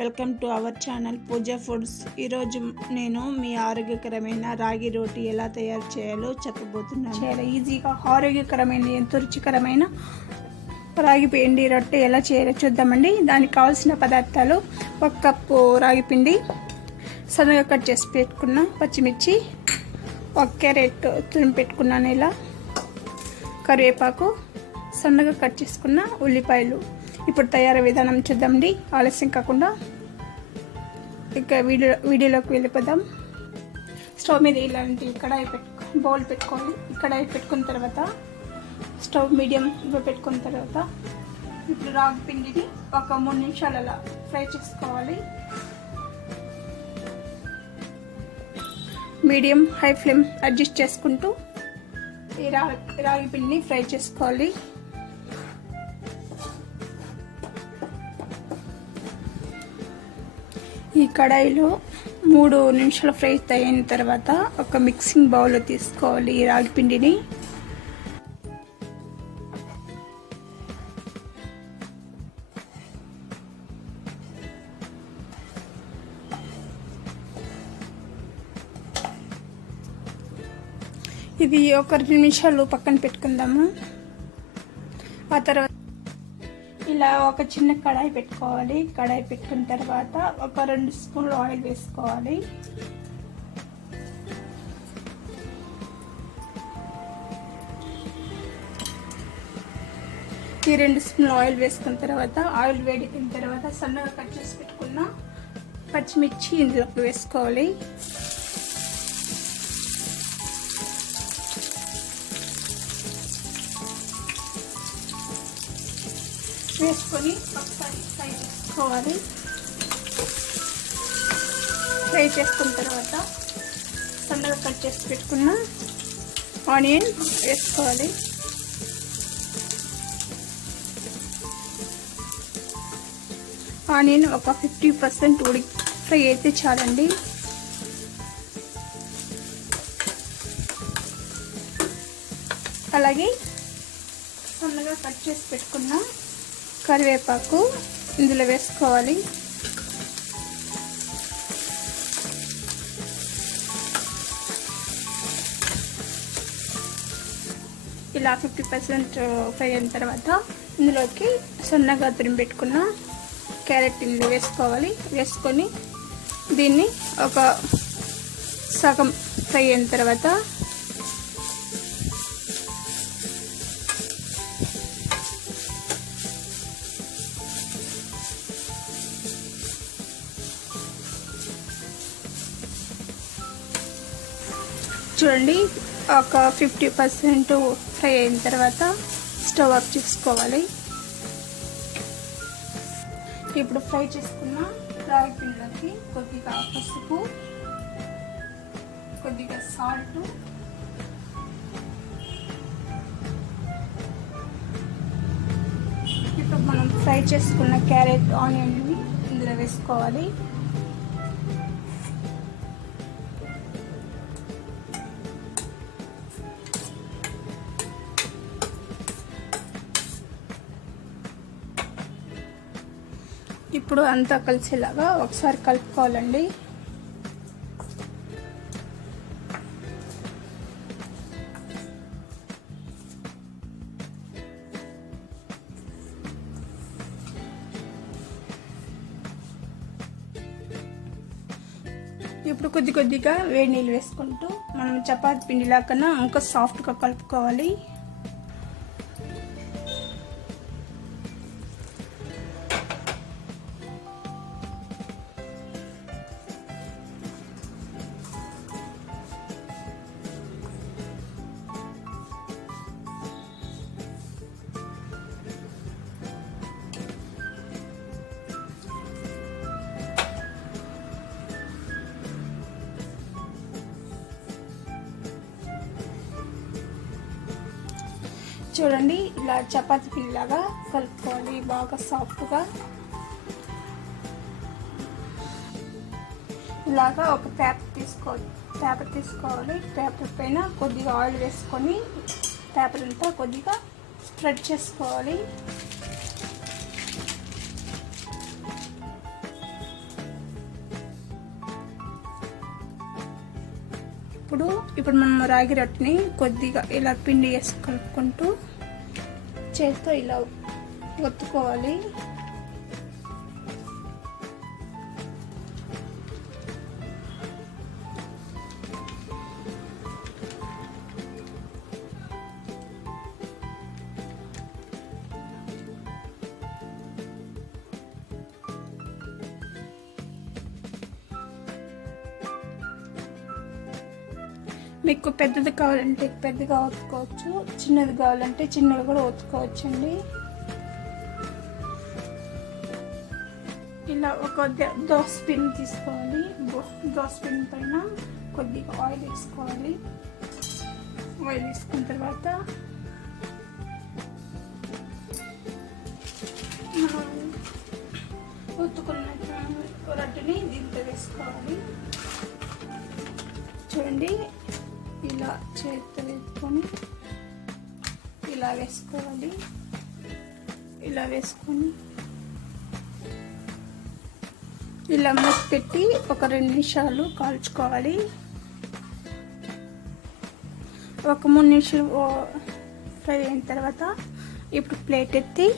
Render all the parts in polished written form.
Welcome to our channel Pooja foods. ఈరోజు నేను మీ ఆరోగ్యకరమైన రాగి రోటీ ఎలా తయారు చేయాలో చెప్పబోతున్నాను. చాలా ఈజీగా ఆరోగ్యకరమైన ఎంతో రుచికరమైన రాగి పిండి రొట్టె ఎలా చేయాలో చూద్దామండి. దానికి కావాల్సిన పదార్థాలు: 1 కప్పు రాగి పిండి, సన్నగా కట్ చేసి పెట్టుకున్న పచ్చిమిర్చి, 1 క్యారెట్ తురిమి పెట్టుకున్నాను, ఇలా కరివేపాకు, సన్నగా కట్ చేసుకున్న ఉల్లిపాయలు. ఇప్పుడు తయారీ విధానం చూద్దామండి. ఆలస్యం కాకుండా ఇక వీడియోలోకి వెళ్ళిపోదాం. స్టవ్ మీద ఇలాంటి బౌల్ పెట్టుకోవాలి. కడాయి పెట్టుకున్న తర్వాత స్టవ్ మీడియంలో పెట్టుకున్న తర్వాత ఇప్పుడు రాగి పిండిని ఒక 3 నిమిషాలు అలా ఫ్రై చేసుకోవాలి. మీడియం హై ఫ్లేమ్ అడ్జస్ట్ చేసుకుంటూ ఈ రాగి పిండిని ఫ్రై చేసుకోవాలి. ఈ కడాయిలో 3 నిమిషాలు ఫ్రై అయిన తర్వాత ఒక మిక్సింగ్ బౌల్లో తీసుకోవాలి ఈ రాగి పిండిని. ఇది ఒక 2 నిమిషాలు పక్కన పెట్టుకుందాము. ఆ తర్వాత ఇలా ఒక చిన్న కడాయి పెట్టుకోవాలి. కడాయి పెట్టుకున్న తర్వాత ఒక 2 స్పూన్లు ఆయిల్ వేసుకోవాలి. ఈ 2 స్పూన్లు ఆయిల్ వేసుకున్న తర్వాత ఆయిల్ వేడికిన తర్వాత సన్నగా కట్ చేసి పెట్టుకున్న పచ్చిమిర్చి ఇందులోకి వేసుకోవాలి. వేసుకొని ఒకసారి ఫ్రై చేసుకోవాలి. ఫ్రై చేసుకున్న తర్వాత సన్నగా కట్ చేసి పెట్టుకున్న ఆనియన్ వేసుకోవాలి. ఆనియన్ ఒక 50% ఫ్రై అయితే చాలండి. అలాగే సన్నగా కట్ చేసి పెట్టుకున్న కరివేపాకు ఇందులో వేసుకోవాలి. ఇలా 50% ఫ్రై అయిన తర్వాత ఇందులోకి సన్నగా తురిమి పెట్టుకున్న క్యారెట్ ఇందులో వేసుకోవాలి. వేసుకొని దీన్ని ఒక సగం ఫ్రై అయిన తర్వాత చూడండి, ఒక 50% ఫ్రై అయిన తర్వాత స్టవ్ ఆఫ్ చేసుకోవాలి. ఇప్పుడు ఫ్రై చేసుకున్న రాగి పిండిలోకి కొద్దిగా పసుపు, కొద్దిగా సాల్ట్, ఇప్పుడు మనం ఫ్రై చేసుకున్న క్యారెట్ ఆనియన్ని ఇందులో వేసుకోవాలి. ఇప్పుడు అంతా కలిసేలాగా ఒకసారి కలుపుకోవాలండి. ఇప్పుడు కొద్దిగా వేడి నీళ్ళు వేసుకుంటూ మనం చపాతీ పిండిలా కన్నా ఇంకా సాఫ్ట్గా కలుపుకోవాలి. చూడండి, ఇలా చపాతీ పిండిలాగా కలుపుకోవాలి బాగా సాఫ్ట్గా. ఇలాగా ఒక పేపర్ తీసుకోవాలి. పేపర్ పైన కొద్దిగా ఆయిల్ వేసుకొని పేపర్ అంతా కొద్దిగా స్ప్రెడ్ చేసుకోవాలి. ఇప్పుడు మనం రాగి రొట్టెని కొద్దిగా ఇలా పిండి వేసి కలుపుకుంటూ చేత్తో ఇలా ఒత్తుకోవాలి. మీకు పెద్దది కావాలంటే పెద్దగా ఒత్తుకోవచ్చు, చిన్నది కావాలంటే చిన్నది కూడా ఒత్తుకోవచ్చు అండి. ఇలా ఒక దోస పిన్ తీసుకోవాలి. దోస పిన్ పైన కొద్దిగా ఆయిల్ వేసుకోవాలి. ఆయిల్ వేసుకున్న తర్వాత ఒత్తుకున్న రొట్టెని దీంట్లో వేసుకోవాలి. చూడండి, ఇలా చేతితో వేసుకొని ఇలా వేసుకోవాలి. ఇలా వేసుకొని ఇలా మూత పెట్టి ఒక 2 నిమిషాలు కాల్చుకోవాలి. ఒక 3 నిమిషాలు ఫ్రై అయిన తర్వాత ఇప్పుడు ప్లేట్ ఎత్తి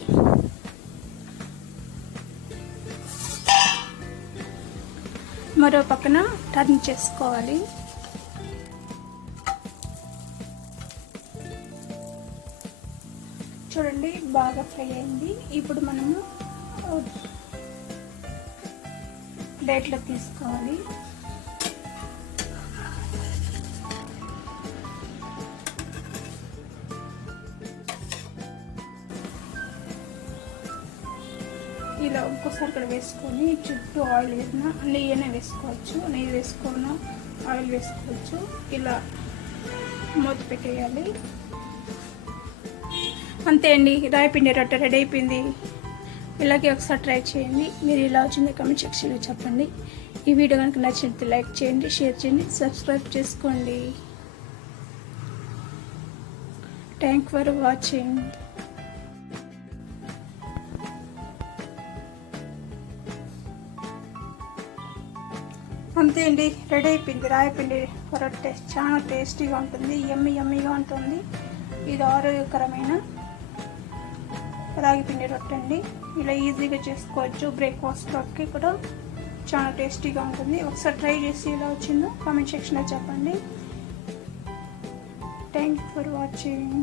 మరో పక్కన టర్న్ చేసుకోవాలి. చూడండి, బాగా ఫ్రై అయింది. ఇప్పుడు మనము ప్లేట్లో తీసుకోవాలి. ఇలా ఒక్కోసారి కూడా వేసుకొని చుట్టూ ఆయిల్ వేసిన నెయ్యి వేసుకోవచ్చు, నెయ్యి వేసుకొని ఆయిల్ వేసుకోవచ్చు. ఇలా మూత పెట్టేయాలి. అంతే అండి, రాయిపిండి రొట్టె రెడీ అయిపోయింది. ఇలాగే ఒకసారి ట్రై చేయండి. మీరు ఇలా వచ్చిందో కామెంట్ సెక్షన్లో చెప్పండి. ఈ వీడియో కనుక నచ్చినట్లయితే లైక్ చేయండి, షేర్ చేయండి, సబ్స్క్రైబ్ చేసుకోండి. Thank for watching. అంతే అండి, రెడీ అయిపోయింది రాయిపిండి రొట్టె. చాలా టేస్టీగా ఉంటుంది, యమ్మీగా ఉంటుంది. ఇది ఆరోగ్యకరమైన రాగి పిండి రొట్టె అండి. ఇలా ఈజీగా చేసుకోవచ్చు. బ్రేక్ఫాస్ట్లోకి కూడా చాలా టేస్టీగా ఉంటుంది. ఒకసారి ట్రై చేసి ఎలా వచ్చిందో కామెంట్ సెక్షన్లో చెప్పండి. Thank you for watching.